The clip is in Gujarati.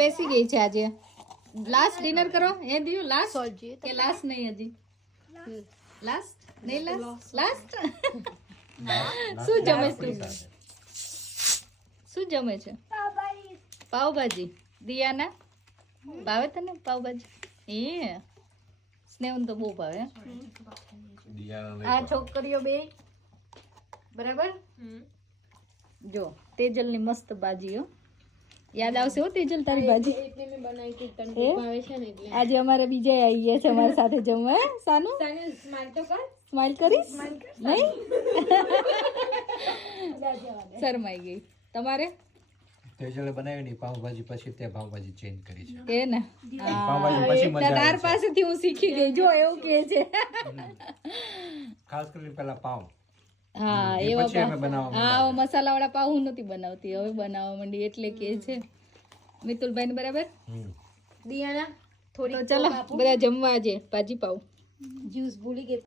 બેસી ગઈ છે આજે લાસ્ટ ડિનર કરો એ દિયું લાસ્ટ કે લાસ્ટ નહીં હજી લાસ્ટ નહીં લાસ્ટ શું જમે તું શું જમે છે પાવભાજી દિયાના ભાવે તને પાવભાજી એ સ્નેહન તો બહુ ભાવે આ છોકરીઓ બે બરાબર જો તેજલ ની મસ્ત બાજી હો યાદ આવશે હો તેજલ તારી બાજી આજે અમારે બીજા આવી ગયા છે અમારી સાથે જમવા સાનું સ્માઈલ કરીશ નહીં શરમાઈ ગઈ તમારે તેજલે બનાવી ની પાવભાજી પછી તે પાવભાજી ચેન્જ કરી છે એ ને પાવભાજી પછી મજા તાર પાસેથી હું શીખી ગઈ જો એવું કે છે ખાસ કરીને પેલા પાવ હા એવા હા મસાલા વાળા પાવ હું નથી બનાવતી હવે બનાવવા માંડી એટલે કે છે મિતુલભાઈ ને બરાબર દિયાના થોડી ચલો બધા જમવા આજે ભાજી પાવ જ્યુસ ભૂલી ગઈ